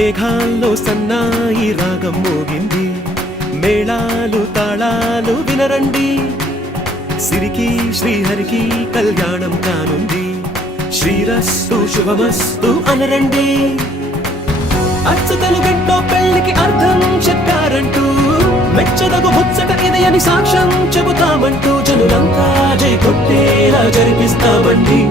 మేఘాల్లో సన్నాయి రాగం మోగింది, మేళాలు తాళాలు వినరండి, సిరికి శ్రీహరికి కళ్యాణం కానుంది, శ్రీరస్తు శుభమస్తు అనరండి. అచ్చతలు గంటో పెళ్లికి అర్థం చెప్పారంటూ, మెచ్చదగు ముచ్చట ఇది అని సాక్ష్యం చెబుతామంటూ, జనులంతా జై కొట్టేలా జరిపిస్తామండి.